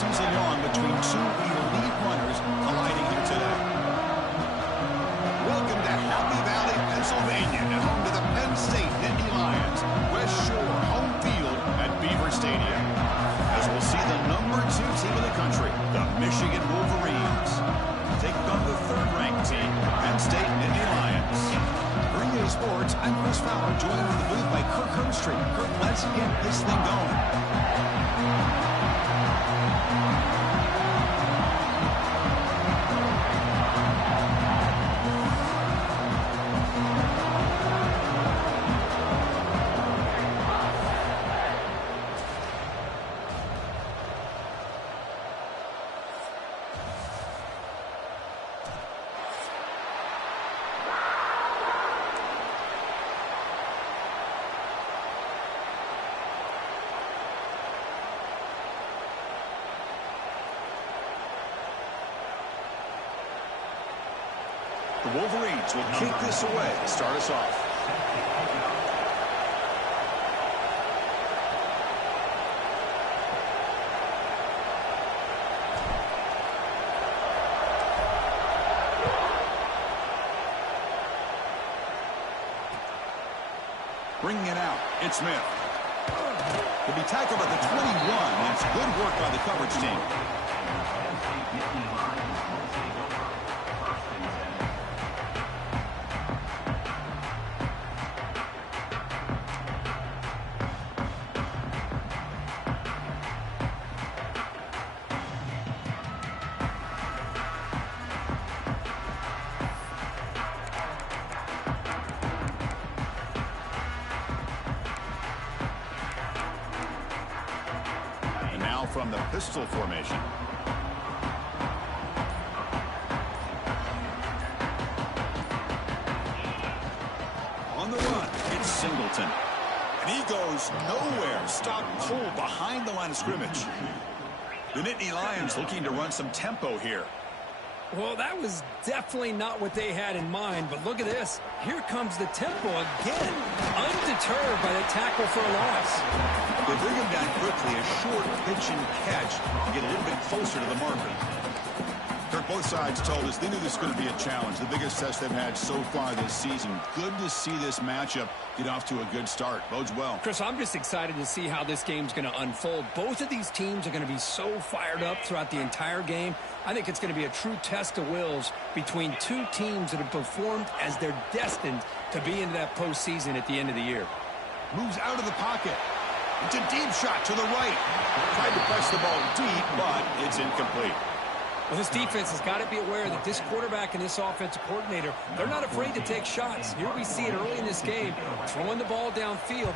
season long between two elite runners colliding here today. Welcome to Happy Valley, Pennsylvania, and home to the Penn State Nittany Lions. West Shore home field at Beaver Stadium. As we'll see the #2 team in the country, the Michigan Wolverines, taking on the third-ranked team, Penn State Nittany Lions. For EA Sports, I'm Chris Fowler, joined in the booth by Kirk Herbstreit. Kirk, let's get this thing going. The Wolverines will kick this away to start us off. Bringing it out, it's Smith. He'll be tackled at the 21. That's good work by the coverage team. From the pistol formation. On the run, it's Singleton. And he goes nowhere. Stop pull behind the line of scrimmage. The Nittany Lions looking to run some tempo here. Well, that was definitely not what they had in mind, but look at this. Here comes the tempo again. Undeterred by the tackle for a loss. They bring him down quickly, a short pitch and catch to get a little bit closer to the marker. Kirk, both sides told us they knew this was going to be a challenge, the biggest test they've had so far this season. Good to see this matchup get off to a good start. Bodes well. Chris, I'm just excited to see how this game's going to unfold. Both of these teams are going to be so fired up throughout the entire game. I think it's going to be a true test of wills between two teams that have performed as they're destined to be into that postseason at the end of the year. Moves out of the pocket. It's a deep shot to the right. Tried to press the ball deep, but it's incomplete. Well, this defense has got to be aware that this quarterback and this offensive coordinator, they're not afraid to take shots. Here we see it early in this game, throwing the ball downfield.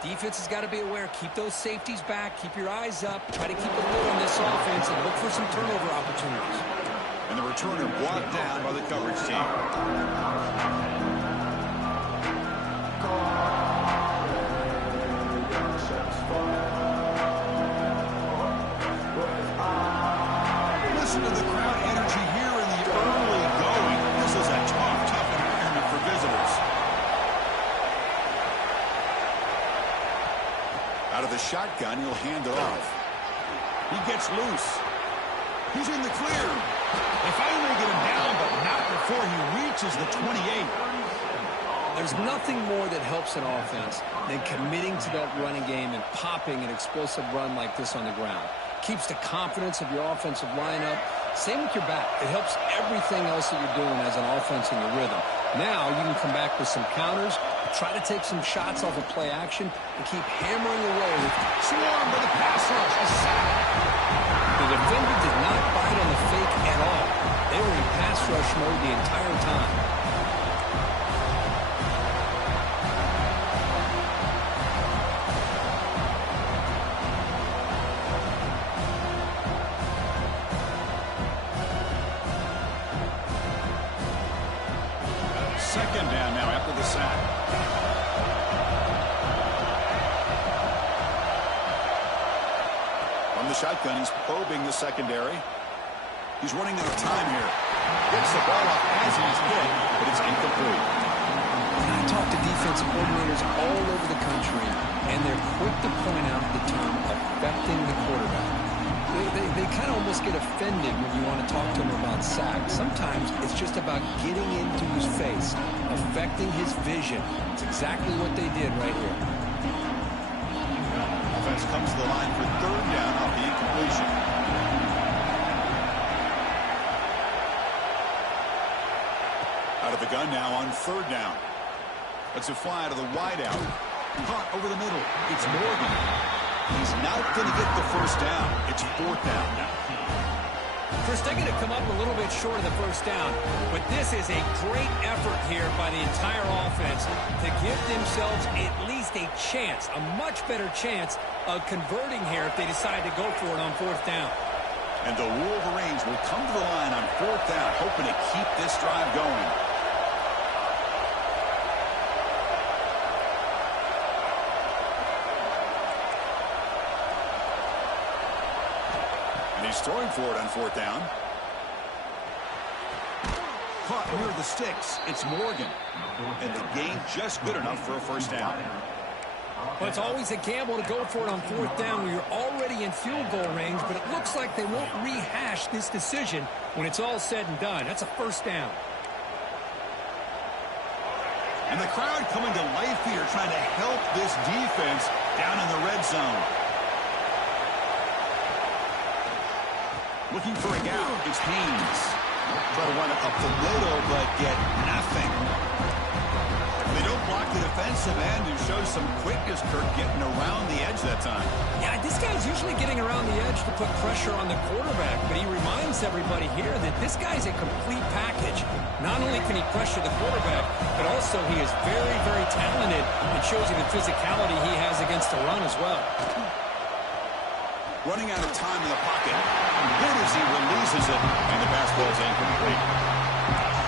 The defense has got to be aware. Keep those safeties back. Keep your eyes up. Try to keep a lid on this offense and look for some turnover opportunities. And the returner brought down by the coverage team. Listen to the crowd energy here in the early going. This is a tough environment for visitors. Out of the shotgun, he'll hand it off. He gets loose. He's in the clear. They finally get him down, but not before he reaches the 28. There's nothing more that helps an offense than committing to that running game and popping an explosive run like this on the ground. Keeps the confidence of your offensive lineup. Same with your back. It helps everything else that you're doing as an offense in your rhythm. Now you can come back with some counters, try to take some shots off of play action, and keep hammering away. Swarmed by the pass rush. A sack. The defender did not bite on the fake at all. They were in pass rush mode the entire time. Second down now after the sack. From the shotgun, he's probing the secondary. He's running out of time here. Gets the ball off as he's hit, but it's incomplete. I talk to defensive coordinators all over the country, and they're quick to point out the term affecting the quarterback. They you kind of almost get offended when you want to talk to him about sacks. Sometimes it's just about getting into his face, affecting his vision. It's exactly what they did right here. Offense comes to the line for third down off the incompletion. Out of the gun now on third down. Let's it fly to the wideout. Caught over the middle. It's Morgan. He's not going to get the first down. It's fourth down now. Chris, they're going to come up a little bit short of the first down, but this is a great effort here by the entire offense to give themselves at least a chance, a much better chance of converting here if they decide to go for it on fourth down. And the Wolverines will come to the line on fourth down, hoping to keep this drive going. He's throwing for it on fourth down. Caught near the sticks. It's Morgan. And the gain just good enough for a first down. Well, it's always a gamble to go for it on fourth down when you're already in field goal range, but it looks like they won't rehash this decision when it's all said and done. That's a first down. And the crowd coming to life here, trying to help this defense down in the red zone. Looking for a gap. It's Haynes. Try to run it up the middle, but get nothing. They don't block the defensive end, who shows some quickness, Kirk, getting around the edge that time. Yeah, this guy's usually getting around the edge to put pressure on the quarterback, but he reminds everybody here that this guy's a complete package. Not only can he pressure the quarterback, but also he is very, very talented and shows you the physicality he has against the run as well. Running out of time in the pocket. Good as he releases it, and the pass ball is incomplete.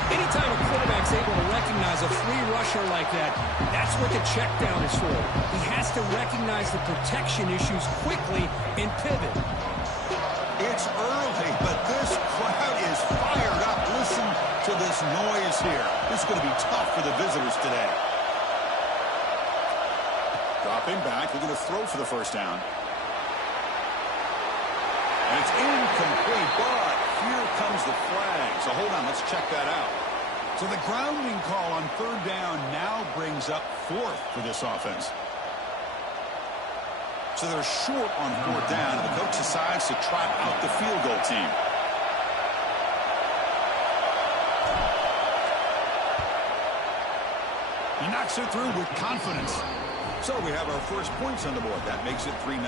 Anytime a quarterback's able to recognize a free rusher like that, that's what the check down is for. He has to recognize the protection issues quickly and pivot. It's early, but this crowd is fired up. Listen to this noise here. This is going to be tough for the visitors today. Dropping back, they're going to throw for the first down. And it's incomplete, but here comes the flag. So hold on, let's check that out. So the grounding call on third down now brings up fourth for this offense. So they're short on fourth down, and the coach decides to trot out the field goal team. He knocks it through with confidence. So we have our first points on the board. That makes it 3-0.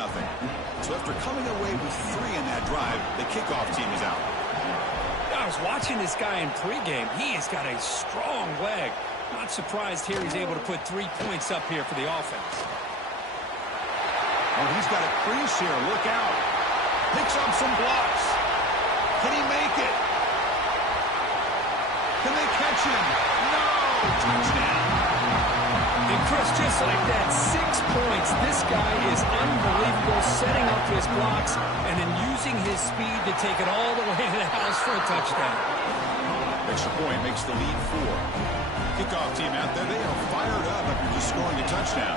So after coming away with 3 in that drive, the kickoff team is out. I was watching this guy in pregame. He has got a strong leg. Not surprised here he's able to put 3 points up here for the offense. Oh, he's got a crease here. Look out. Picks up some blocks. Can he make it? Can they catch him? No! Touchdown. And Chris, just like that, 6 points. This guy is unbelievable, setting up his blocks and then using his speed to take it all the way to the house for a touchdown. Extra point makes the lead 4. Kickoff team out there, they are fired up after just scoring a touchdown.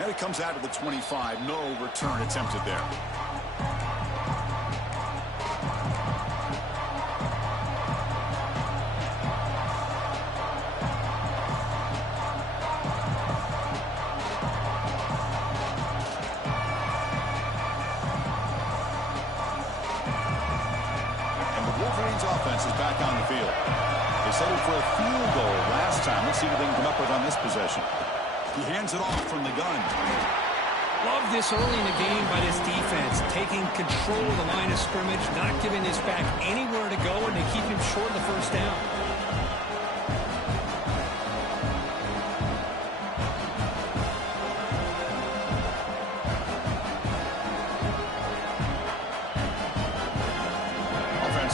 And it comes out of the 25. No return attempted there. Offense is back on the field. They settled for a field goal last time. Let's see what they can come up with on this possession. He hands it off from the gun. Love this early in the game by this defense, taking control of the line of scrimmage, not giving this back anywhere to go, and they keep him short of the first down.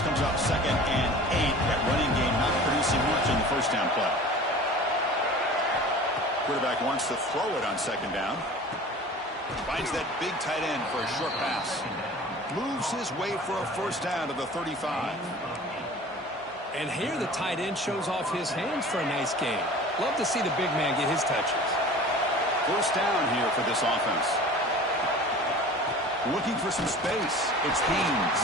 Comes up 2nd and 8. That running game not producing much in the first down play. Quarterback wants to throw it on 2nd down. Finds that big tight end for a short pass. Moves his way for a first down to the 35. And here the tight end shows off his hands for a nice game. Love to see the big man get his touches. First down here for this offense. Looking for some space. It's Haynes.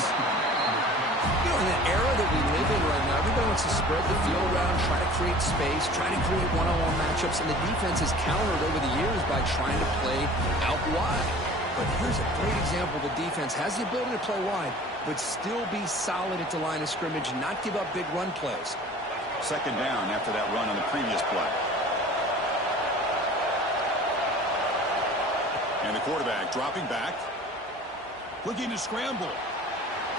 You know, in the era that we live in right now, everybody wants to spread the field around, try to create space, try to create one-on-one matchups, and the defense has countered over the years by trying to play out wide. But here's a great example. The defense has the ability to play wide, but still be solid at the line of scrimmage and not give up big run plays. Second down after that run on the previous play. And the quarterback dropping back. Looking to scramble.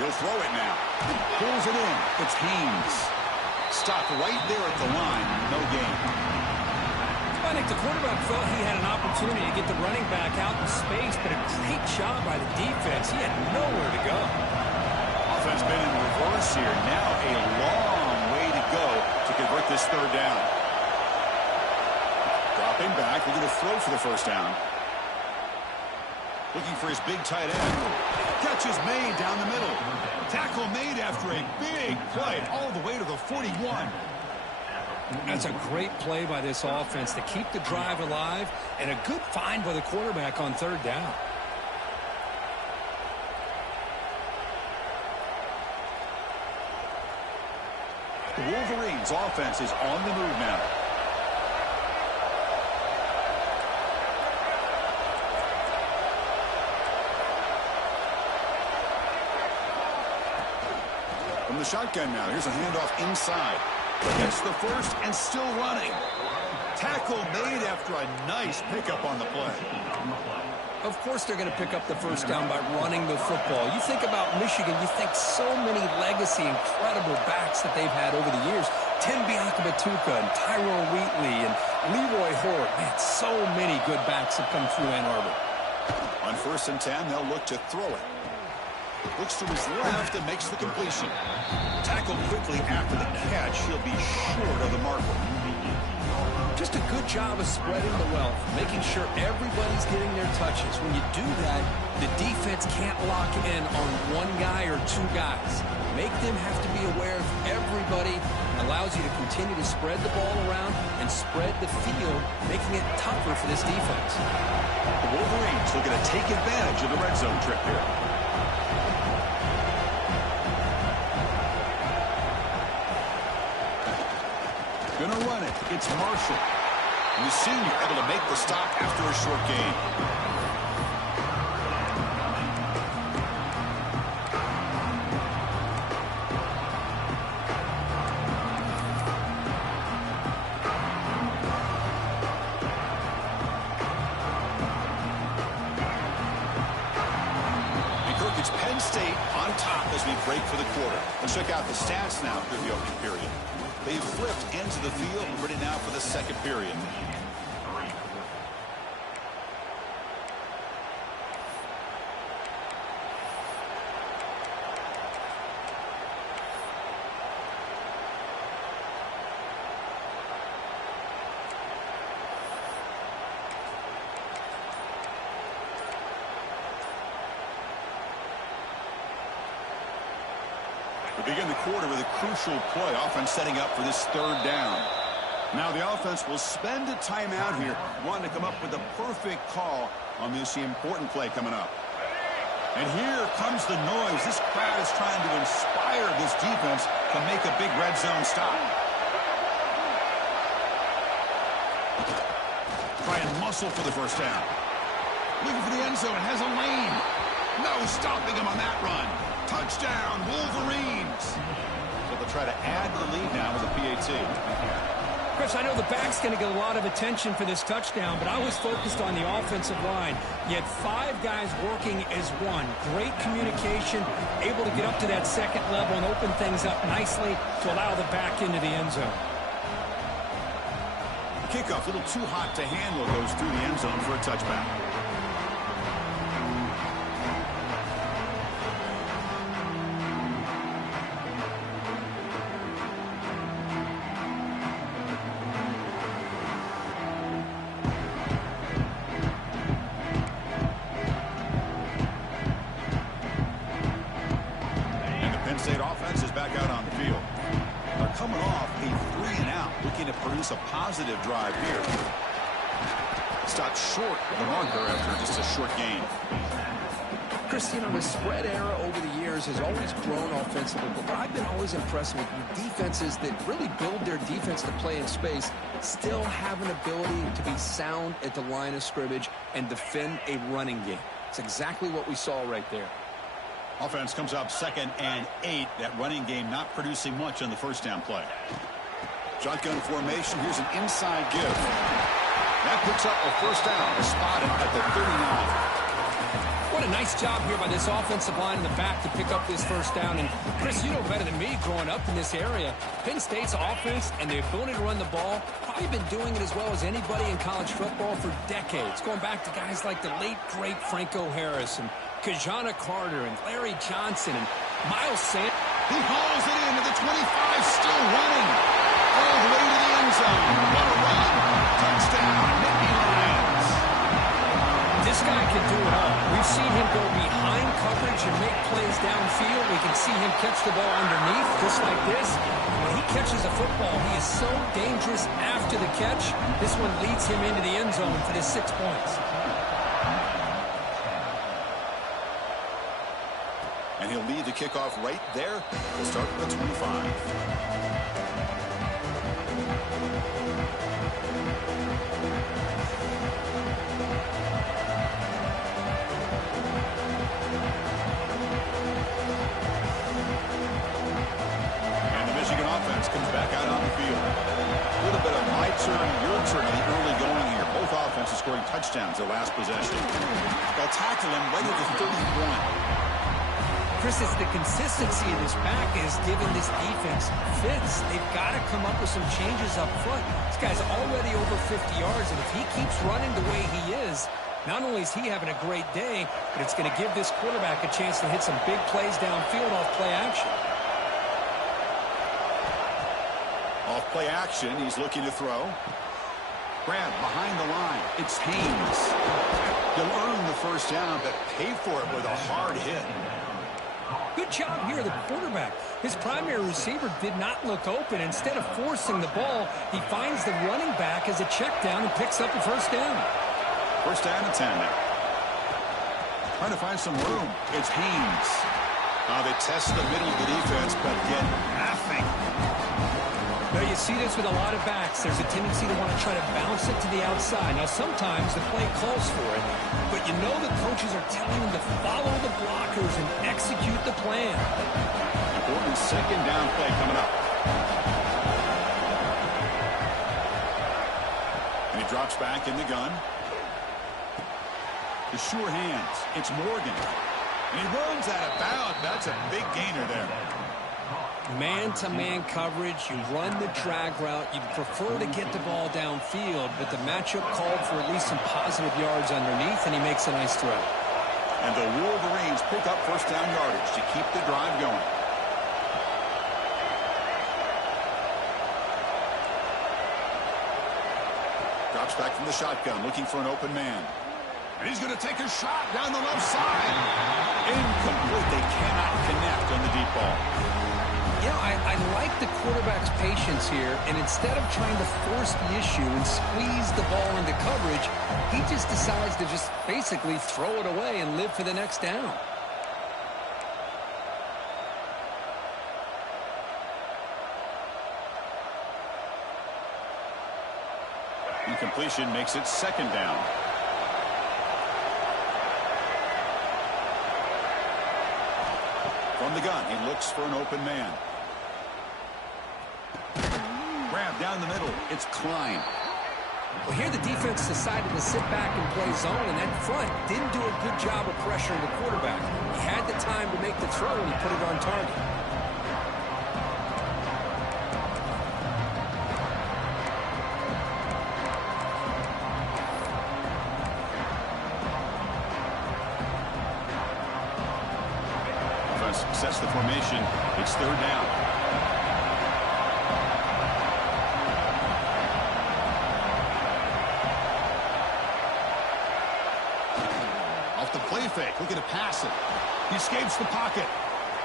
He'll throw it now. Pulls it in. It's Haynes. Stopped right there at the line. No gain. I think the quarterback felt he had an opportunity to get the running back out in space, but a great job by the defense. He had nowhere to go. Offense been in reverse here. Now a long way to go to convert this third down. Dropping back. We're going to throw for the first down. Looking for his big tight end. Catch is made down the middle. Tackle made after a big play all the way to the 41. That's a great play by this offense to keep the drive alive, and a good find by the quarterback on third down. The Wolverines' offense is on the move now. From the shotgun now, here's a handoff inside. Gets the first and still running. Tackle made after a nice pickup on the play. Of course they're going to pick up the first down by running the football. You think about Michigan, you think so many legacy, incredible backs that they've had over the years. Tim Biakabatuka and Tyrone Wheatley and Leroy Hort. Man, so many good backs have come through Ann Arbor. On 1st and 10, they'll look to throw it. Looks to his left and makes the completion. Tackled quickly after the catch. He'll be short of the marker. Just a good job of spreading the wealth, making sure everybody's getting their touches. When you do that, the defense can't lock in on one guy or two guys. Make them have to be aware of everybody. Allows you to continue to spread the ball around and spread the field, making it tougher for this defense. The Wolverines looking to take advantage of the red zone trip here. Gonna run it. It's Marshall. And the senior able to make the stop after a short gain. And Kirk, it's Penn State on top as we break for the quarter. Let's check out the stats now through the opening period. They've flipped ends of the field and ready now for the second period. We begin the quarter with a crucial play. Offense setting up for this third down. Now the offense will spend a timeout here, wanting to come up with the perfect call on this important play coming up. And here comes the noise. This crowd is trying to inspire this defense to make a big red zone stop. Try and muscle for the first down. Looking for the end zone. Has a lane. No stopping him on that run. Touchdown, Wolverines. So they'll try to add to the lead now with a PAT. Chris, I know the back's going to get a lot of attention for this touchdown, but I was focused on the offensive line. You had 5 guys working as one. Great communication, able to get up to that second level and open things up nicely to allow the back into the end zone. Kickoff, a little too hot to handle, goes through the end zone for a touchback. Coming off a 3-and-out, looking to produce a positive drive here. Stopped short of the marker after just a short gain. Chris, you know, the spread era over the years has always grown offensively, but what I've been always impressed with defenses that really build their defense to play in space still have an ability to be sound at the line of scrimmage and defend a running game. It's exactly what we saw right there. Offense comes up 2nd and 8. That running game not producing much on the first down play. Shotgun formation. Here's an inside give. That picks up a first down. Spotted at the 39. What a nice job here by this offensive line in the back to pick up this first down. And, Chris, you know better than me growing up in this area. Penn State's offense and the ability to run the ball, probably been doing it as well as anybody in college football for decades. Going back to guys like the late, great Franco Harris and Kajana Carter and Larry Johnson and Miles Sanders. He hauls it into the 25, still running. All the way to the end zone. What a run. Touchdown, Nittany Lions. This guy can do it all. We've seen him go behind coverage and make plays downfield. We can see him catch the ball underneath, just like this. When he catches a football, he is so dangerous after the catch. This one leads him into the end zone for the 6 points. And he'll lead the kickoff right there. We'll start with the 25. Comes back out on the field. A little bit of my turn, your turn in the early going here. Both offenses scoring touchdowns their last possession. They'll tackle him right at the 31. Chris, it's the consistency of this back is giving this defense fits. They've got to come up with some changes up front. This guy's already over 50 yards, and if he keeps running the way he is, not only is he having a great day, but it's going to give this quarterback a chance to hit some big plays downfield off play action. Off play action, he's looking to throw. Grab behind the line. It's Haynes. He'll earn the first down, but pay for it with a hard hit. Good job here, the quarterback. His primary receiver did not look open. Instead of forcing the ball, he finds the running back as a check down and picks up a first down. First down and 10 now. Trying to find some room. It's Haynes. They test the middle of the defense, but get nothing. Now, you see this with a lot of backs. There's a tendency to want to try to bounce it to the outside. Now, sometimes the play calls for it, but you know the coaches are telling them to follow the blockers and execute the plan. Important second down play coming up. And he drops back in the gun. The sure hands. It's Morgan. And he runs out of bounds. That's a big gainer there. Man-to-man coverage, you run the drag route, you prefer to get the ball downfield, but the matchup called for at least some positive yards underneath, and he makes a nice throw. And the Wolverines pick up first down yardage to keep the drive going. Drops back from the shotgun, looking for an open man. And he's going to take a shot down the left side. Incomplete. They cannot connect on the deep ball. You know, I like the quarterback's patience here, and instead of trying to force the issue and squeeze the ball into coverage, he just decides to just basically throw it away and live for the next down. Incompletion makes it second down. From the gun, he looks for an open man. Grab down the middle. It's Klein. Well, here the defense decided to sit back and play zone, and that front didn't do a good job of pressuring the quarterback. He had the time to make the throw, and he put it on target. Offense sets the formation. It's third down. Off the play fake, looking to pass it. He escapes the pocket.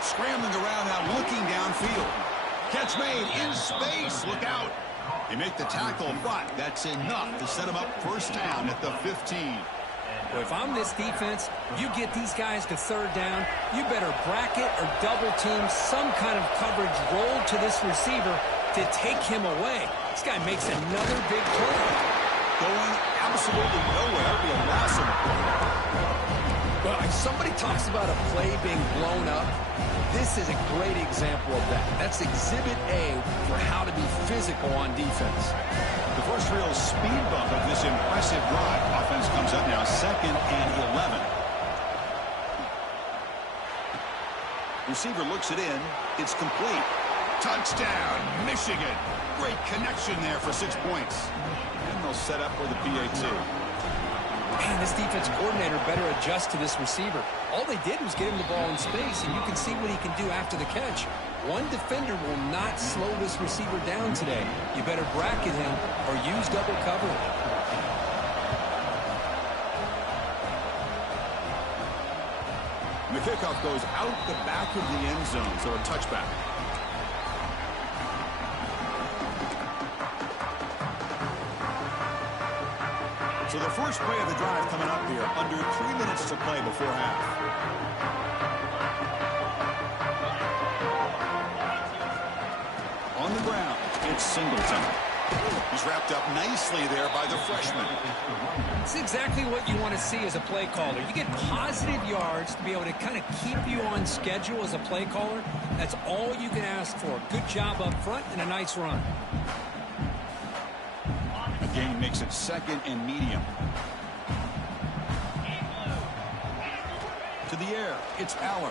Scrambling around now, looking downfield. Catch made in space. Look out. They make the tackle, but that's enough to set them up first down at the 15. Well, if I'm this defense, you get these guys to third down, you better bracket or double team some kind of coverage roll to this receiver to take him away. This guy makes another big play. Going absolutely nowhere. That would be a massive play. Well, if somebody talks about a play being blown up, this is a great example of that. That's exhibit A for how to be physical on defense. The first real speed bump of this impressive drive. Offense comes up now 2nd and 11. Receiver looks it in. It's complete. Touchdown, Michigan. Great connection there for 6 points. And they'll set up for the PAT. Man, this defense coordinator better adjust to this receiver. All they did was get him the ball in space, and you can see what he can do after the catch. One defender will not slow this receiver down today. You better bracket him or use double cover. And the kickoff goes out the back of the end zone, so a touchback. So the first play of the drive coming up here, under 3 minutes to play before half. On the ground, it's Singleton. He's wrapped up nicely there by the freshman. It's exactly what you want to see as a play caller. You get positive yards to be able to kind of keep you on schedule as a play caller. That's all you can ask for. Good job up front and a nice run. Gain makes it 2nd and medium. To the air, it's Aller.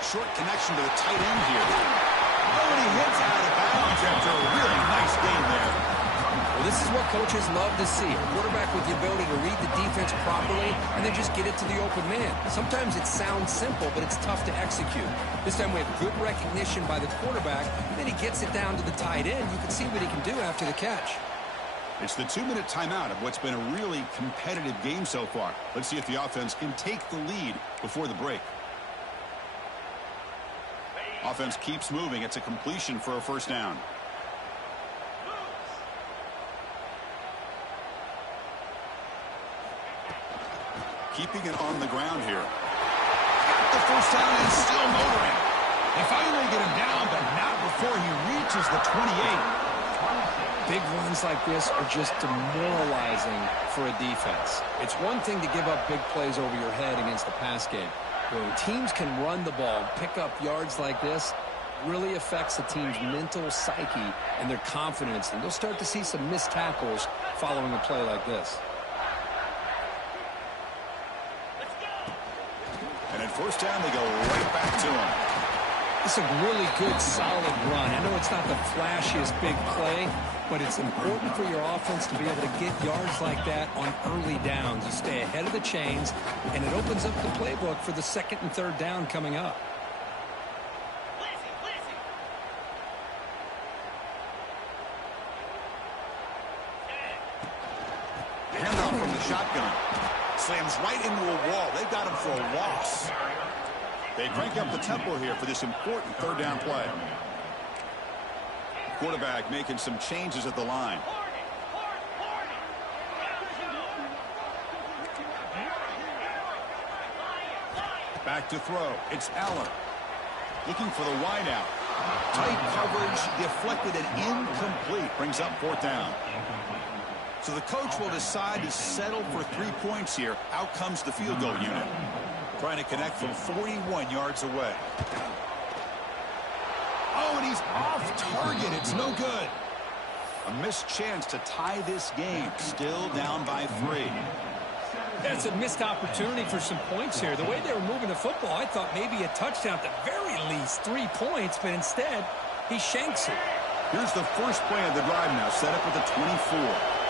Short connection to the tight end here. Oh, and he hits out of bounds after a really nice game there. Well, this is what coaches love to see. A quarterback with the ability to read the defense properly and then just get it to the open man. Sometimes it sounds simple, but it's tough to execute. This time we have good recognition by the quarterback, and then he gets it down to the tight end. You can see what he can do after the catch. It's the 2-minute timeout of what's been a really competitive game so far. Let's see if the offense can take the lead before the break. Offense keeps moving. It's a completion for a first down. Keeping it on the ground here. The first down is still motoring. They finally get him down, but not before he reaches the 28. Big runs like this are just demoralizing for a defense. It's one thing to give up big plays over your head against the pass game. When teams can run the ball and pick up yards like this, it really affects the team's mental psyche and their confidence. And you'll start to see some missed tackles following a play like this. And at first down, they go right back to him. It's a really good, solid run. I know it's not the flashiest big play, but it's important for your offense to be able to get yards like that on early downs. You stay ahead of the chains, and it opens up the playbook for the 2nd and 3rd down coming up. Handoff from the shotgun. Slams right into a wall. They've got him for a loss. They crank up the tempo here for this important 3rd down play. Quarterback making some changes at the line. Back to throw. It's Aller. Looking for the wideout. Tight coverage, deflected and incomplete. Brings up 4th down. So the coach will decide to settle for 3 points here. Out comes the field goal unit. Trying to connect from 41 yards away. Oh, and he's off target. It's no good. A missed chance to tie this game. Still down by 3. That's a missed opportunity for some points here. The way they were moving the football, I thought maybe a touchdown, at the very least 3 points, but instead he shanks it. Here's the first play of the drive now, set up with the 24.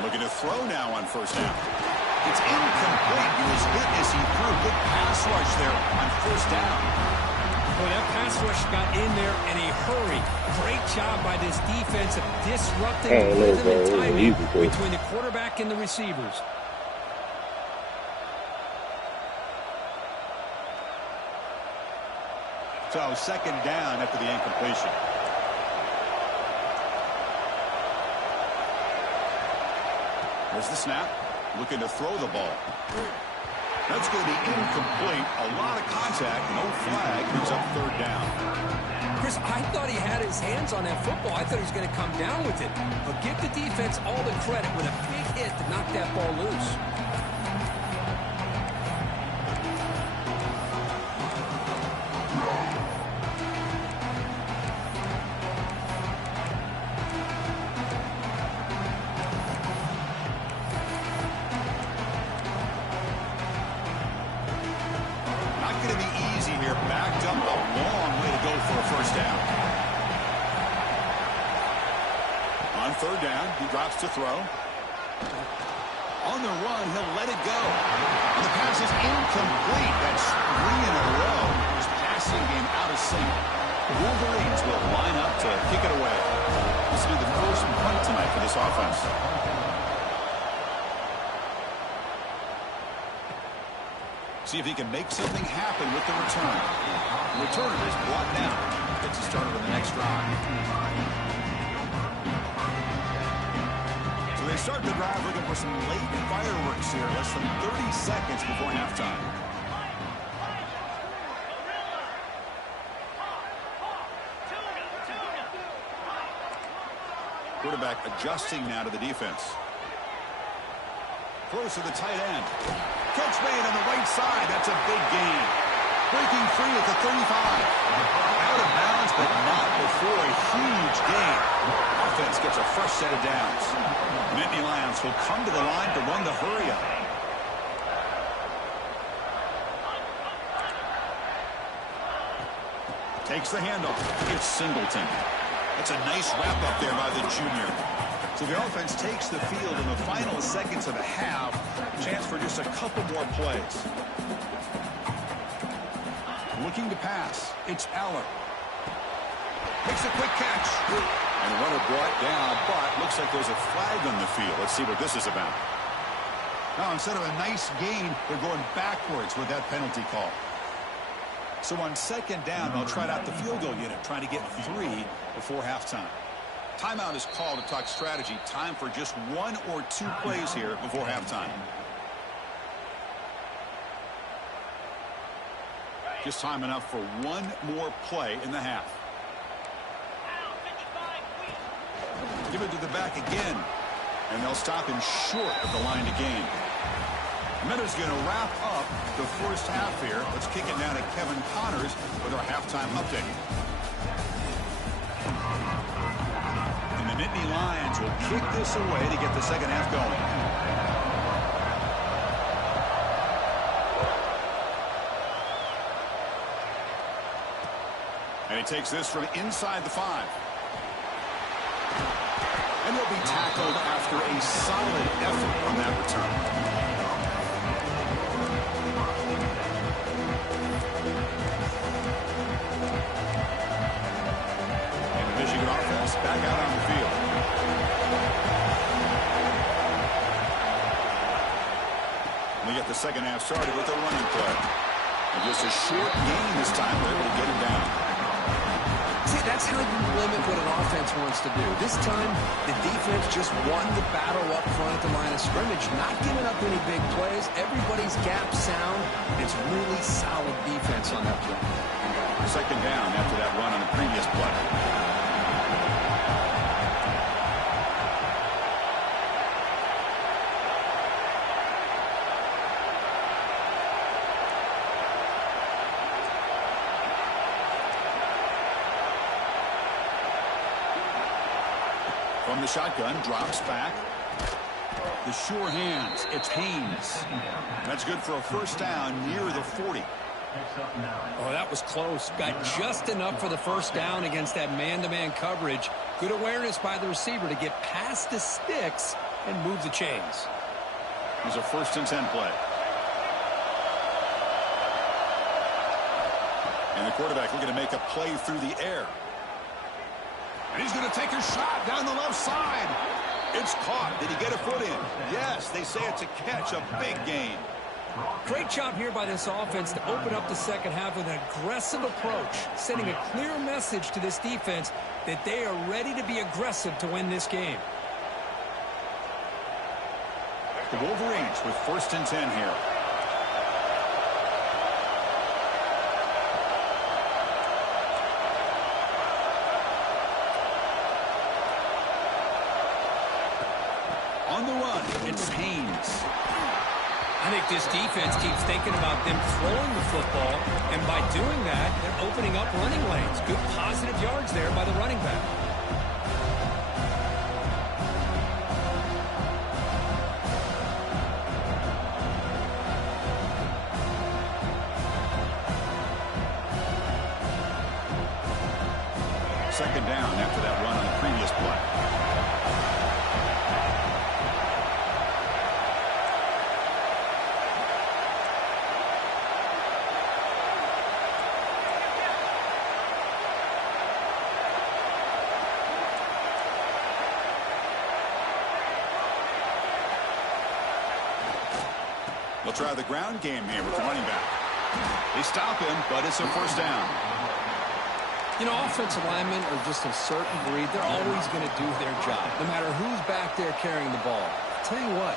Looking to throw now on first down. It's incomplete. He was hit as he threw. Good pass rush there on first down. Well, that pass rush got in there in a hurry. Great job by this defense of disrupting the rhythm and timing between the quarterback and the receivers. So second down after the incompletion. There's the snap. Looking to throw the ball. That's going to be incomplete. A lot of contact. No flag. Brings up third down. Chris, I thought he had his hands on that football. I thought he was going to come down with it. But give the defense all the credit with a big hit to knock that ball loose. Third down, he drops to throw. On the run, he'll let it go. And the pass is incomplete. That's 3 in a row. His passing game out of sync. The Wolverines will line up to kick it away. This will be the first punt tonight for this offense. See if he can make something happen with the return. The return is blocked down. Gets a started on the next drive. They start the drive looking for some late fireworks here. Less than 30 seconds before halftime. Quarterback adjusting now to the defense. Close to the tight end. Catch made on the right side. That's a big gain. Breaking free at the 35. Out of bounds, but not before a huge gain. Offense gets a fresh set of downs. Nittany Lions will come to the line to run the hurry up. Takes the handoff. It's Singleton. That's a nice wrap up there by the junior. So the offense takes the field in the final seconds of the half. Chance for just a couple more plays. Looking to pass. It's Aller. Makes a quick catch. And the runner brought down, but looks like there's a flag on the field. Let's see what this is about. Now, instead of a nice gain, they're going backwards with that penalty call. So on second down, they'll try out the field goal unit, trying to get 3 before halftime. Timeout is called to talk strategy. Time for just 1 or 2 plays here before halftime. Just time enough for 1 more play in the half. Give it to the back again. And they'll stop him short of the line to gain. Minuta's going to wrap up the first half here. Let's kick it down to Kevin Connors with our halftime update. And the Nittany Lions will kick this away to get the second half going. And he takes this from inside the 5. And he'll be tackled after a solid effort on that return. And the Michigan offense back out on the field. We get the second half started with a running play. And just a short gain this time. They're able to get him down. See, that's how you limit what an offense wants to do. This time, the defense just won the battle up front at the line of scrimmage, not giving up any big plays. Everybody's gap sound. It's really solid defense on that play. Second down after that run on the previous play. From the shotgun, drops back. The sure hands. It's Haynes. That's good for a first down near the 40. Oh, that was close. Got just enough for the first down against that man-to-man coverage. Good awareness by the receiver to get past the sticks and move the chains. Here's a 1st and 10 play. And the quarterback looking to make a play through the air. And he's going to take a shot down the left side. It's caught. Did he get a foot in? Yes, they say it's a catch, a big gain. Great job here by this offense to open up the second half with an aggressive approach, sending a clear message to this defense that they are ready to be aggressive to win this game. The Wolverines with 1st and 10 here. On the run, it's Haynes. I think this defense keeps thinking about them throwing the football, and by doing that, they're opening up running lanes. Good positive yards there by the running back. Second down after that run on the previous play. They'll try the ground game here with the running back. They stop him, but it's a 1st down. You know, offensive linemen are just a certain breed. They're always going to do their job, no matter who's back there carrying the ball. I'll tell you what,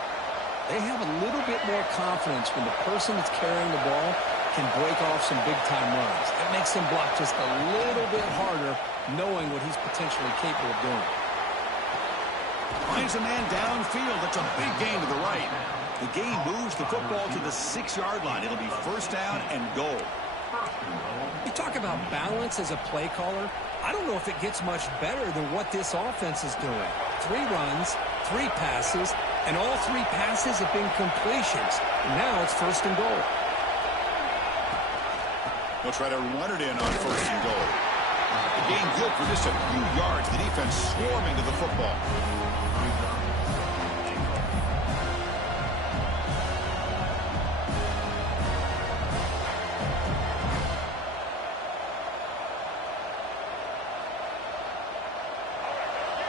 they have a little bit more confidence when the person that's carrying the ball can break off some big-time runs. That makes them block just a little bit harder, knowing what he's potentially capable of doing. Finds a man downfield. That's a big gain to the right. The game moves the football to the 6-yard line. It'll be 1st down and goal. You talk about balance as a play caller. I don't know if it gets much better than what this offense is doing. 3 runs, 3 passes, and all 3 passes have been completions. And now it's 1st and goal. They'll try to run it in on 1st and goal. The game good for just a few yards. The defense swarming to the football.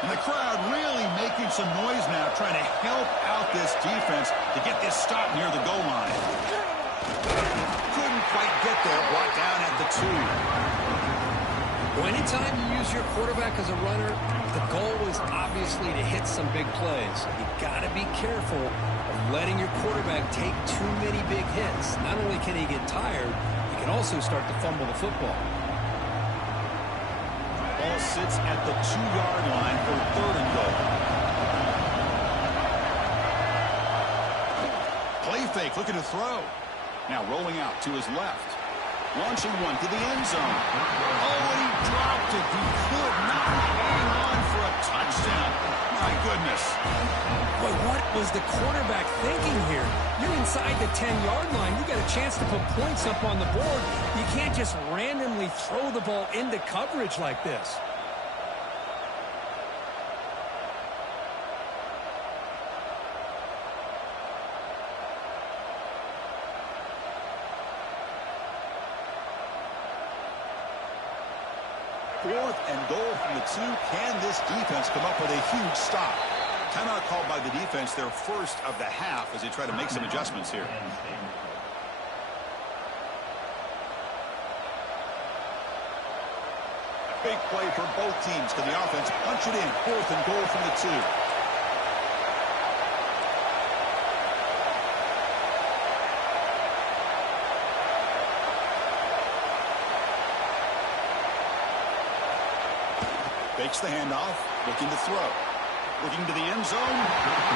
And the crowd really making some noise now, trying to help out this defense to get this stop near the goal line. Couldn't quite get there, brought down at the 2. Well, anytime you use your quarterback as a runner, the goal is obviously to hit some big plays. You got to be careful of letting your quarterback take too many big hits. Not only can he get tired, he can also start to fumble the football. Ball sits at the 2-yard line for 3rd and goal. Play fake, looking to throw. Now rolling out to his left. Launching one to the end zone. Oh, and he dropped it. He could not hang on for a touchdown. My goodness. Boy, what was the quarterback thinking here? You're inside the 10-yard line. You got a chance to put points up on the board. You can't just randomly throw the ball into coverage like this. Fourth and goal from the 2. Can this defense come up with a huge stop? Timeout called by the defense, their 1st of the half, as they try to make some adjustments here. A big play for both teams. Can the offense punch it in? 4th and goal from the 2. Fakes the handoff, looking to throw. Looking to the end zone,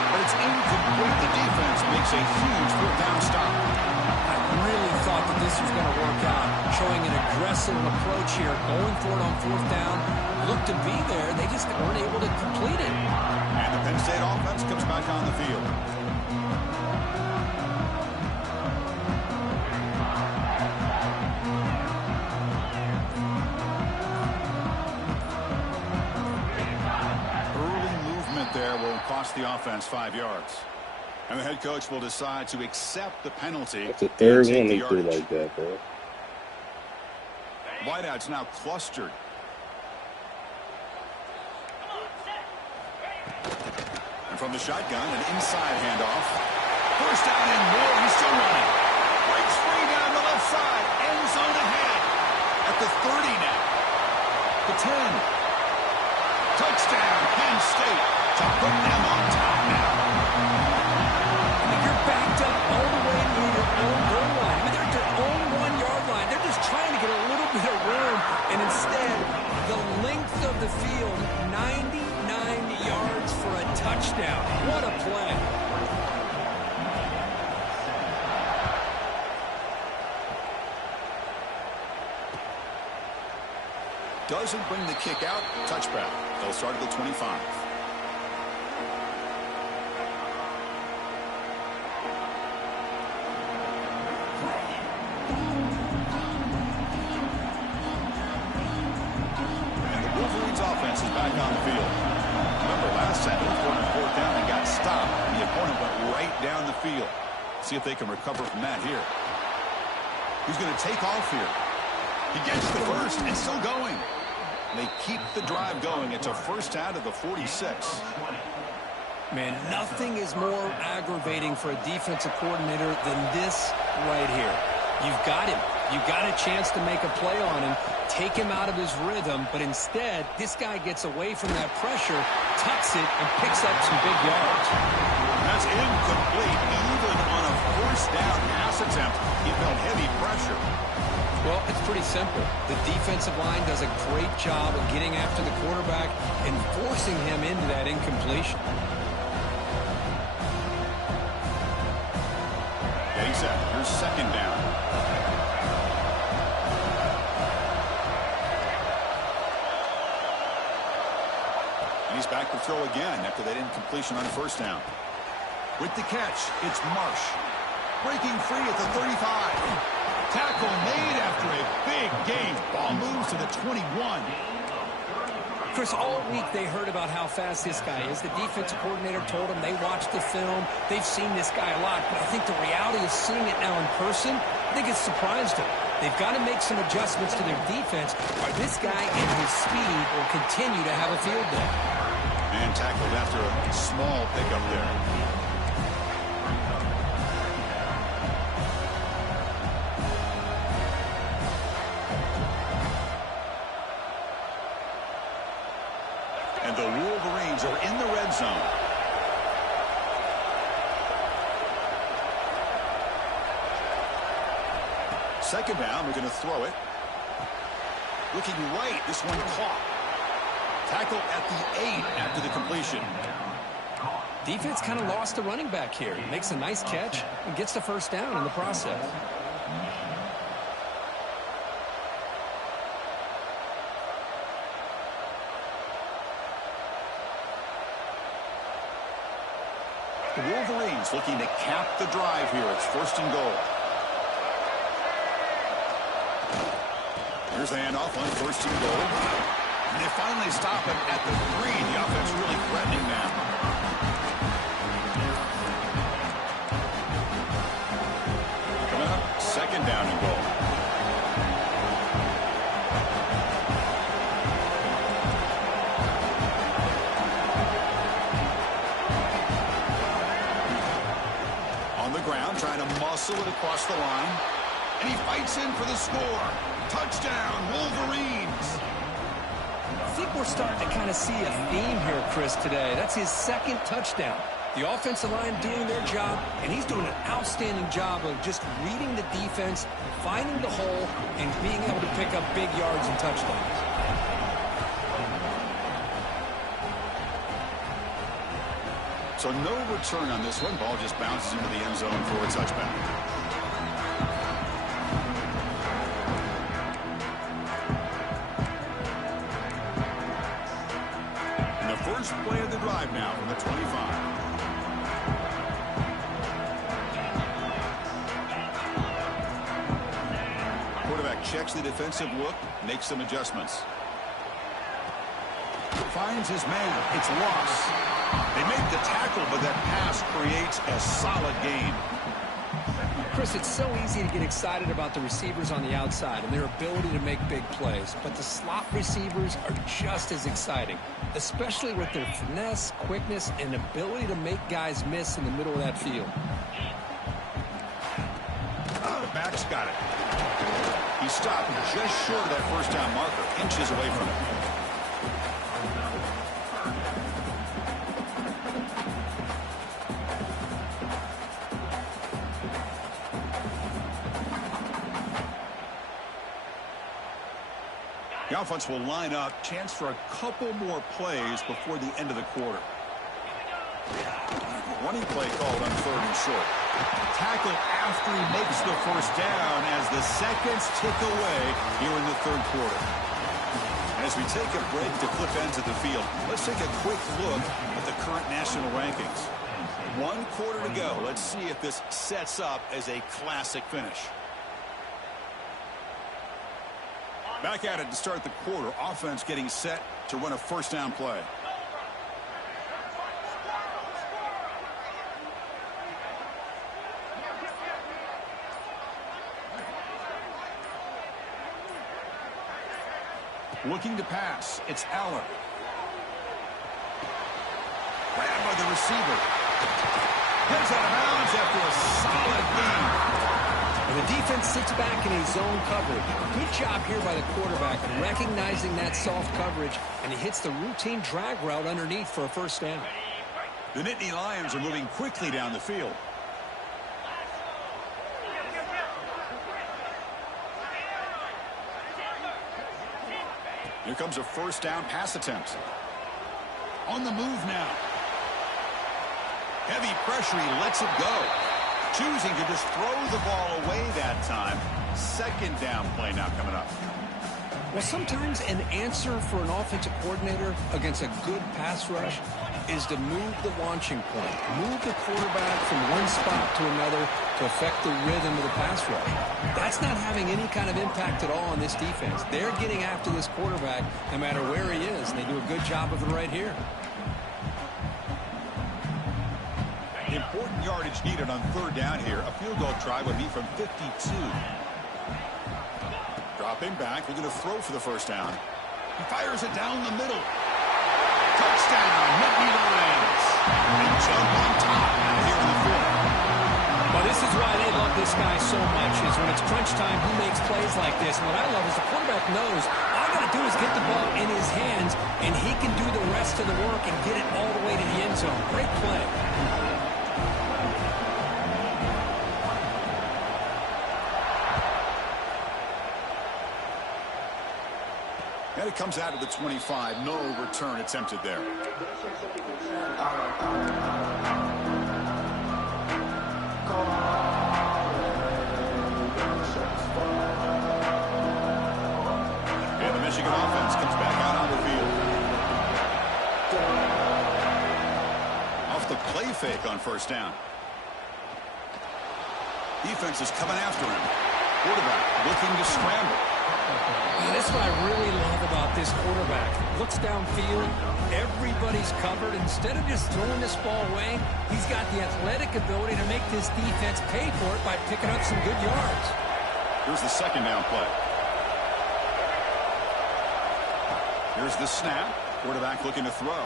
but it's incomplete. The defense makes a huge 4th down stop. I really thought that this was going to work out, showing an aggressive approach here, going for it on 4th down. Looked to be there, they just weren't able to complete it. And the Penn State offense comes back on the field. Cost the offense 5 yards. And the head coach will decide to accept the penalty. That's the 3rd one he threw like that, bro. Wideouts now clustered. And from the shotgun, an inside handoff. First down and more. He's still running. Breaks free down the left side. End zone ahead. At the 30 now. The 10. Touchdown, Penn State. To put them on top now. You're backed up all the way near your own goal line. I mean, they're at their own 1-yard line. They're just trying to get a little bit of room. And instead, the length of the field, 99 yards for a touchdown. What a play. Doesn't bring the kick out. Touchback. They'll start at the 25. And the Wolverines offense is back on the field. Remember last time they were going on 4th down and got stopped. The opponent went right down the field. See if they can recover from that here. Who's going to take off here? He gets the first and still going. They keep the drive going. It's a first out of the 46. Man, nothing is more aggravating for a defensive coordinator than this right here. You've got him. You've got a chance to make a play on him, take him out of his rhythm, but instead, this guy gets away from that pressure, tucks it, and picks up some big yards. That's incomplete. Even on a first down pass attempt, he felt heavy pressure. Well, it's pretty simple. The defensive line does a great job of getting after the quarterback and forcing him into that incompletion. Getting set. Here's second down. And he's back to throw again after that incompletion on first down. With the catch, it's Marsh. Breaking free at the 35. Tackle made after a big gain. Ball moves to the 21. Chris, all week they heard about how fast this guy is. The defensive coordinator told them they watched the film. They've seen this guy a lot. But I think the reality of seeing it now in person, I think it's surprised them. They've got to make some adjustments to their defense, or this guy and his speed will continue to have a field day. And tackled after a small pickup there. And the Wolverines are in the red zone. Second down, we're going to throw it. Looking right, this one caught. Tackle at the 8 after the completion. Defense kind of lost the running back here. Makes a nice catch and gets the first down in the process. The Wolverines looking to cap the drive here. It's first and goal. Here's the handoff on first and goal. And they finally stop it at the 3. The offense really threatening now. Coming up, second down and goal. On the ground, trying to muscle it across the line. And he fights in for the score. Touchdown, Wolverines. I think we're starting to kind of see a theme here, Chris, today. That's his second touchdown. The offensive line doing their job, and he's doing an outstanding job of just reading the defense, finding the hole, and being able to pick up big yards and touchdowns. So no return on this one. Ball just bounces into the end zone for a touchback. And the first play of the drive now from the 25. Quarterback checks the defensive look, makes some adjustments. Finds his man. It's lost. They make the tackle, but that pass creates a solid gain. Chris, it's so easy to get excited about the receivers on the outside and their ability to make big plays, but the slot receivers are just as exciting, especially with their finesse, quickness, and ability to make guys miss in the middle of that field. The back's got it. He stopped just short of that first down marker, inches away from it. The offense will line up. Chance for a couple more plays before the end of the quarter. Running play called on 3rd and short. Tackle after he makes the first down as the seconds tick away here in the 3rd quarter. And as we take a break to flip ends of the field, let's take a quick look at the current national rankings. 1 quarter to go. Let's see if this sets up as a classic finish. Back at it to start the quarter. Offense getting set to run a first down play. Looking to pass. It's Allen. Grabbed by the receiver. Gets out of bounds after a solid gain. And the defense sits back in a zone coverage. Good job here by the quarterback recognizing that soft coverage, and he hits the routine drag route underneath for a first down. The Nittany Lions are moving quickly down the field. Here comes a first down pass attempt. On the move now. Heavy pressure, he lets it go. Choosing to just throw the ball away that time. Second down play now coming up. Well, sometimes an answer for an offensive coordinator against a good pass rush is to move the launching point. Move the quarterback from one spot to another to affect the rhythm of the pass rush. That's not having any kind of impact at all on this defense. They're getting after this quarterback no matter where he is, and they do a good job of it right here. Important yardage needed on 3rd down here. A field goal try would be from 52. Dropping back. We're going to throw for the first down. He fires it down the middle. Touchdown, Nittany Lions. They jump on top here in the 4th. Well, this is why they love this guy so much, is when it's crunch time, he makes plays like this. And what I love is the quarterback knows all I got to do is get the ball in his hands, and he can do the rest of the work and get it all the way to the end zone. Great play. And it comes out of the 25. No return attempted there. And the Michigan offense comes back out on the field. Off the play fake on first down. Defense is coming after him. Quarterback looking to scramble. That's what I really love about this quarterback. Looks downfield, everybody's covered. Instead of just throwing this ball away, he's got the athletic ability to make this defense pay for it by picking up some good yards. Here's the second down play. Here's the snap. Quarterback looking to throw.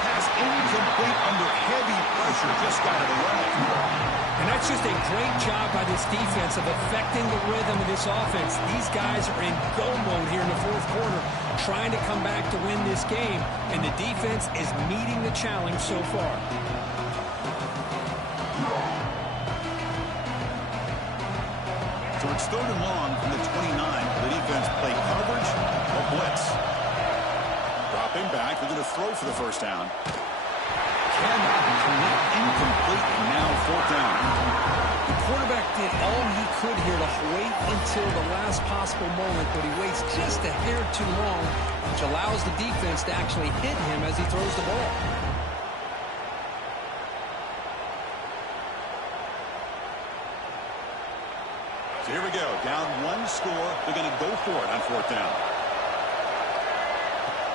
Pass incomplete under heavy pressure. Just got it away. And that's just a great job by this defense of affecting the rhythm of this offense. These guys are in go mode here in the 4th quarter, trying to come back to win this game, and the defense is meeting the challenge so far. So it's 3rd and long from the 29. The defense play coverage or blitz. Dropping back, we're going to throw for the first down. Cannot connect, incomplete, and now 4th down. The quarterback did all he could here to wait until the last possible moment, but he waits just a hair too long, which allows the defense to actually hit him as he throws the ball. So here we go. Down 1 score. They're going to go for it on 4th down.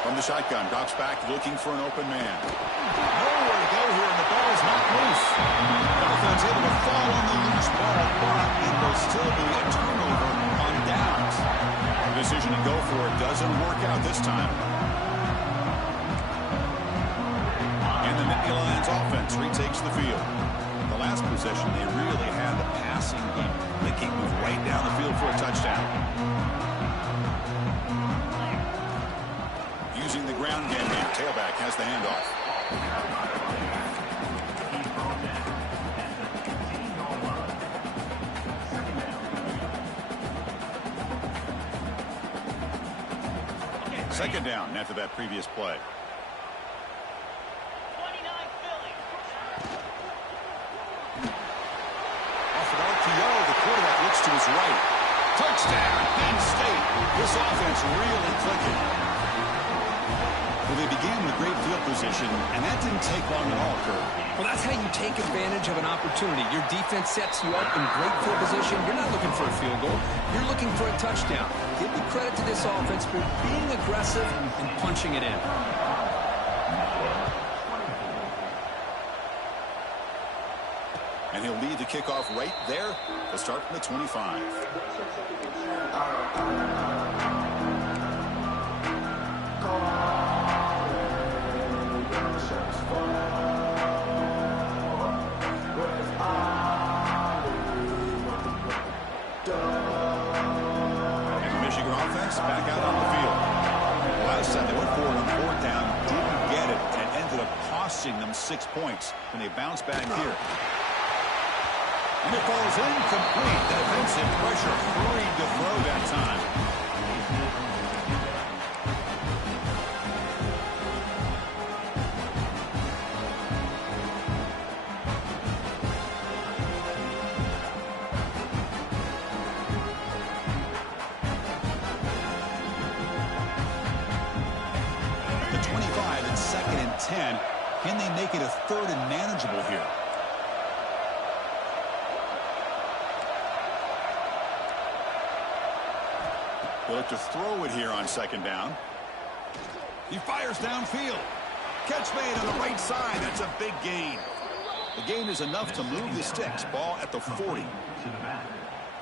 From the shotgun, drops back looking for an open man. Nowhere to go here in the ball is knocked loose. The offense able to fall on the loose ball, but it will still be a turnover on downs. The decision to go for it doesn't work out this time. And the Nittany Lions offense retakes the field. The last possession, they really had the passing game. They keep moving right down the field for a touchdown. Using the ground game here. Tailback has the handoff. Second down after that previous play. Off an RPO, the quarterback looks to his right. Touchdown, Penn State. This offense really clicking. Well, they began with great field position, and that didn't take long at all, Kurt. Well, that's how you take advantage of an opportunity. Your defense sets you up in great field position. You're not looking for a field goal. You're looking for a touchdown. Give me credit to this offense for being aggressive and punching it in. And he'll lead the kickoff right there. They'll start from the 25. And the Michigan offense back out on the field. Last time they went for it on fourth down, didn't get it, and it ended up costing them 6 points. And they bounce back here. And it falls incomplete. The defensive pressure hurried to throw that time. The 25 and 2nd and 10. Can they make it a 3rd and manageable here? They'll look to throw it here on 2nd down. He fires downfield. Catch made on the right side. That's a big gain. The gain is enough to move the sticks. Ball at the 40.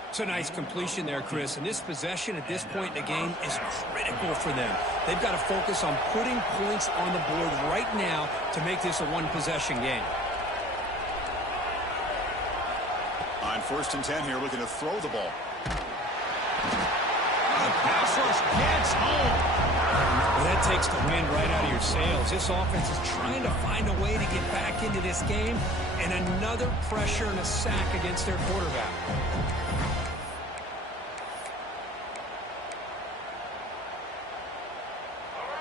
It's a nice completion there, Chris. And this possession at this point in the game is critical for them. They've got to focus on putting points on the board right now to make this a one-possession game. On 1st and 10 here, looking to throw the ball. The pass rush gets home. Well, that takes the wind right out of your sails. This offense is trying to find a way to get back into this game, and another pressure and a sack against their quarterback.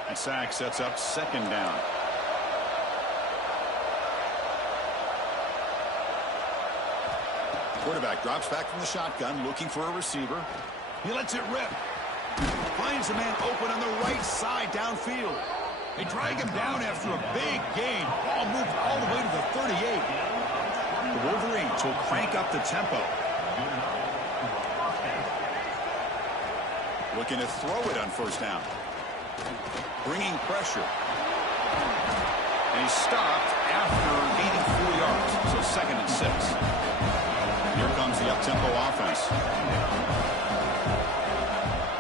And sack sets up 2nd down. Quarterback drops back from the shotgun, looking for a receiver. He lets it rip. Finds a man open on the right side downfield. They drag him down after a big gain. Ball moved all the way to the 38. The Wolverines will crank up the tempo. Looking to throw it on 1st down. Bringing pressure. And he's stopped after gaining 4 yards. So 2nd and 6. Here comes the up-tempo offense.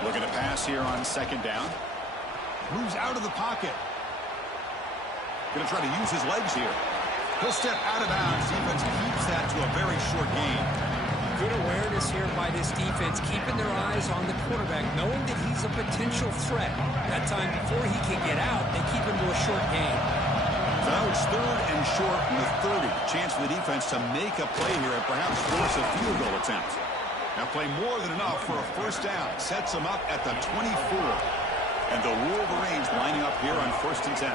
Looking to pass here on 2nd down. Moves out of the pocket. Going to try to use his legs here. He'll step out of bounds. Defense keeps that to a very short gain. Good awareness here by this defense, keeping their eyes on the quarterback, knowing that he's a potential threat. That time, before he can get out, they keep him to a short gain. So now it's 3rd and short from the 30. Chance for the defense to make a play here and perhaps force a field goal attempt. Now play more than enough for a 1st down. Sets them up at the 24. And the Wolverines lining up here on 1st and 10.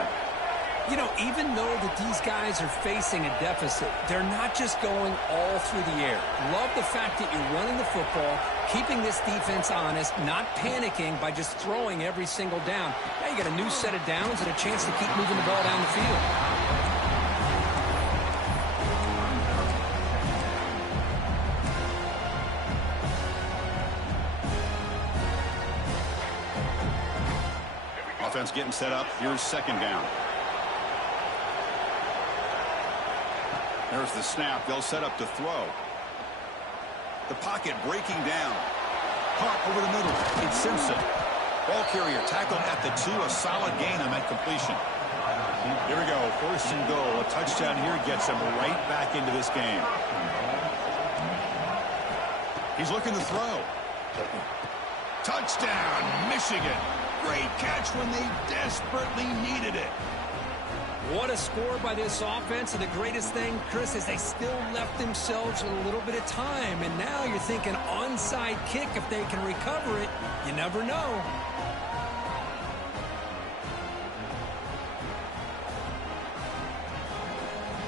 You know, even though that these guys are facing a deficit, they're not just going all through the air. Love the fact that you're running the football, keeping this defense honest, not panicking by just throwing every single down. Now you got a new set of downs and a chance to keep moving the ball down the field. Offense getting set up. Here's 2nd down. There's the snap. They'll set up to throw. The pocket breaking down. Caught over the middle. It's Simpson. Ball carrier tackled at the 2. A solid gain on that completion. Here we go. First and goal. A touchdown here gets him right back into this game. He's looking to throw. Touchdown, Michigan. Great catch when they desperately needed it. What a score by this offense. And the greatest thing, Chris, is they still left themselves a little bit of time. And now you're thinking onside kick if they can recover it. You never know.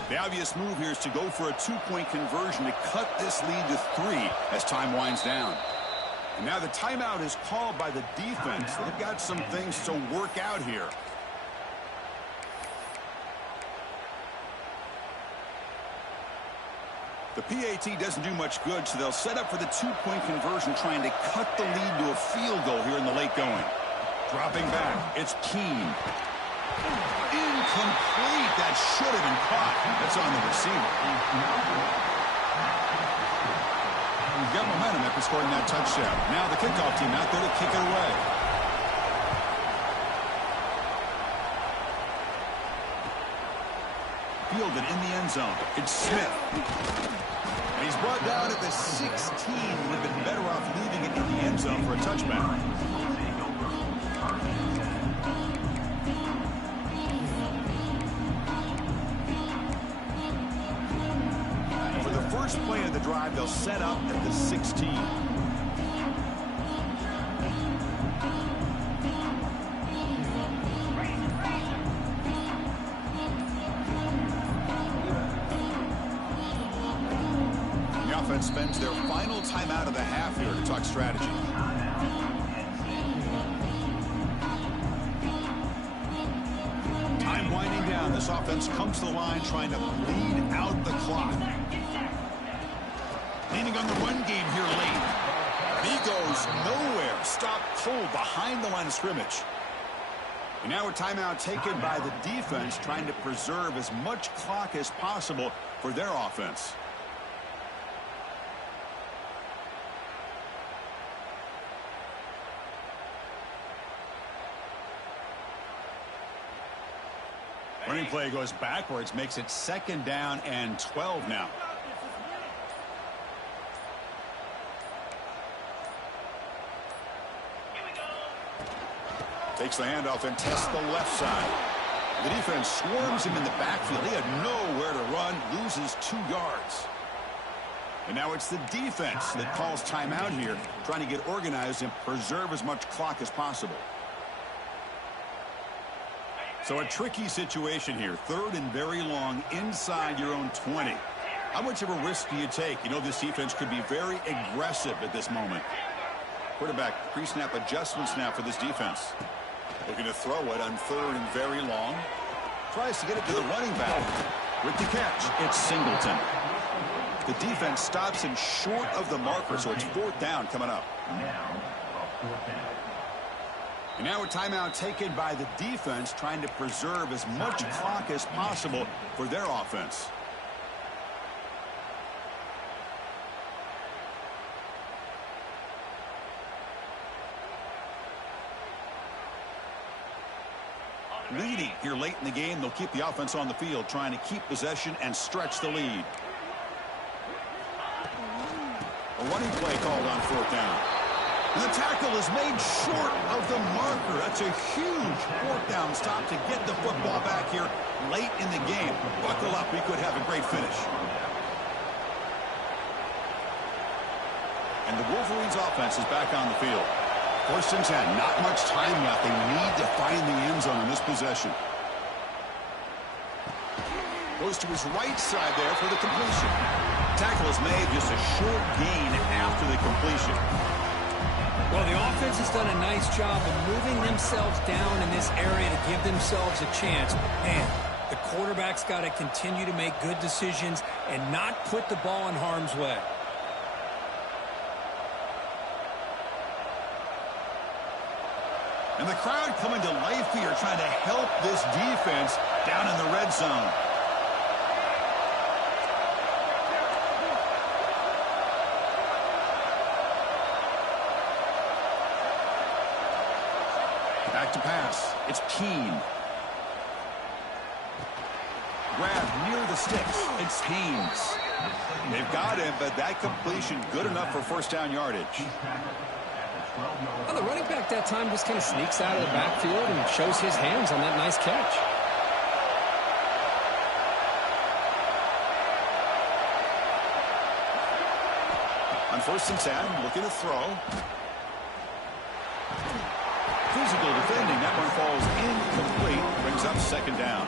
The obvious move here is to go for a 2-point conversion to cut this lead to 3 as time winds down. And now the timeout is called by the defense. They've got some things to work out here. The PAT doesn't do much good, so they'll set up for the 2-point conversion, trying to cut the lead to a field goal here in the late going. Dropping back, it's Keene. Incomplete. That should have been caught. That's on the receiver. You've got momentum after scoring that touchdown. Now the kickoff team out there to kick it away. Fielded in the end zone. It's Smith. And he's brought down at the 16. Would have been better off leaving it in the end zone for a touchback. For the first play of the drive, they'll set up at the 16. Spends their final timeout of the half here to talk strategy. Time winding down. This offense comes to the line trying to bleed out the clock. Leaning on the run game here late. Bih goes nowhere. Stopped cold behind the line of scrimmage. And now a timeout taken by the defense, trying to preserve as much clock as possible for their offense. Running play goes backwards, makes it 2nd down and 12 now. Takes the handoff and tests the left side. The defense swarms him in the backfield. He had nowhere to run, loses 2 yards. And now it's the defense that calls timeout here, trying to get organized and preserve as much clock as possible. So a tricky situation here. 3rd and very long inside your own 20. How much of a risk do you take? You know this defense could be very aggressive at this moment. Quarterback pre-snap adjustment snap for this defense. Looking to throw it on 3rd and very long. Tries to get it to the running back. With the catch, it's Singleton. The defense stops him short of the marker, so it's 4th down coming up. And now a timeout taken by the defense, trying to preserve as much clock as possible for their offense. Leading here late in the game, they'll keep the offense on the field, trying to keep possession and stretch the lead. A running play called on 4th down. And the tackle is made short of the marker. That's a huge 4th down stop to get the football back here late in the game. Buckle up, we could have a great finish. And the Wolverines offense is back on the field. 1st and 10, not much time left. They need to find the end zone on this possession. Goes to his right side there for the completion. Tackle is made, just a short gain after the completion. Well, the offense has done a nice job of moving themselves down in this area to give themselves a chance. And the quarterback's got to continue to make good decisions and not put the ball in harm's way. And the crowd coming to life here, trying to help this defense down in the red zone. Back to pass. It's Keene. Grab near the sticks. It's Haynes. They've got him, but that completion good enough for first down yardage. Well, the running back that time just kind of sneaks out of the backfield and shows his hands on that nice catch. On 1st and 10, looking to throw. Physical defending. That one falls incomplete. Brings up 2nd down.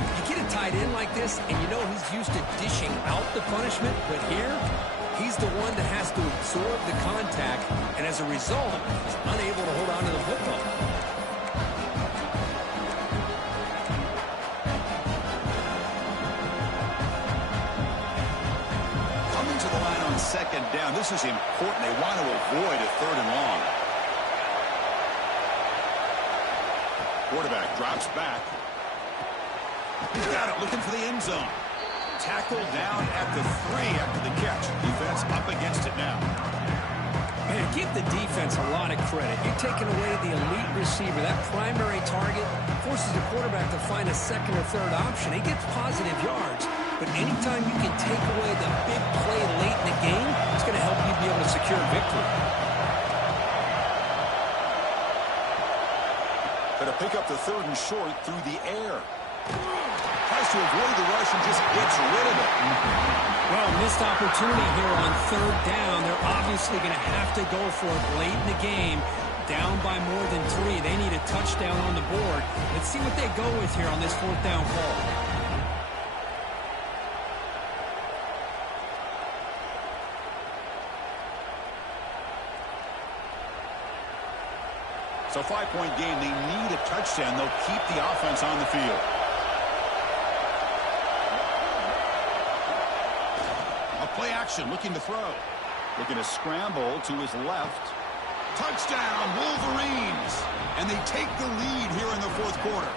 You get a tight end like this, and you know he's used to dishing out the punishment, but here, he's the one that has to absorb the contact, and as a result, he's unable to hold on to the football. Coming to the line on 2nd down. This is important. They want to avoid a 3rd and long. Quarterback drops back. He's got it, looking for the end zone. Tackled down at the 3 after the catch. Defense up against it now. Man, give the defense a lot of credit. You're taking away the elite receiver. That primary target forces the quarterback to find a 2nd or 3rd option. He gets positive yards. But anytime you can take away the big play late in the game, it's going to help you be able to secure victory. Going to pick up the 3rd and short through the air. Tries to avoid the rush and just gets rid of it. Well, missed opportunity here on 3rd down. They're obviously going to have to go for it late in the game. Down by more than 3. They need a touchdown on the board. Let's see what they go with here on this 4th down call. So 5-point game. They need a touchdown. They'll keep the offense on the field. Play action, looking to throw. Looking to scramble to his left. Touchdown, Wolverines! And they take the lead here in the 4th quarter.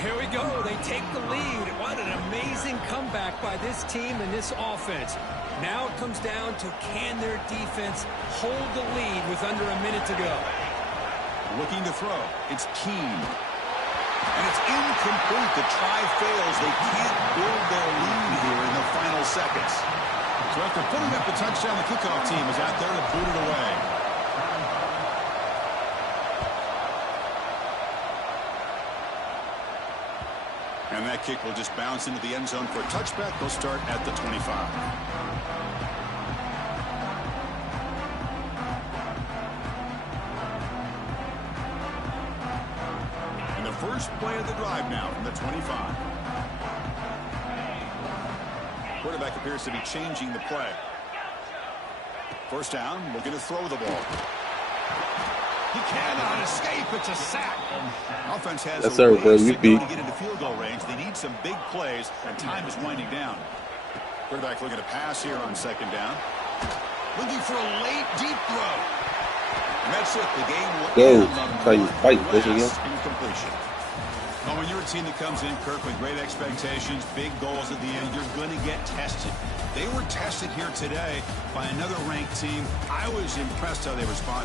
Here we go. They take the lead. What an amazing comeback by this team and this offense. Now it comes down to can their defense hold the lead with under a minute to go. Looking to throw. It's Keene. And it's incomplete. The try fails. They can't build their lead here in the final seconds. So after putting up the touchdown, the kickoff team is out there to boot it away. And that kick will just bounce into the end zone for a touchback. They'll start at the 25. First play of the drive now from the 25. Quarterback appears to be changing the play. 1st down, looking to throw the ball. He cannot escape. It's a sack. Offense has a ways to go to get into field goal range. They need some big plays, and time is winding down. Quarterback looking to pass here on 2nd down. Looking for a late, deep throw. And that's it. The game will end on incompletion. Oh, when you're a team that comes in, Kirk, with great expectations, big goals at the end, you're going to get tested. They were tested here today by another ranked team. I was impressed how they responded.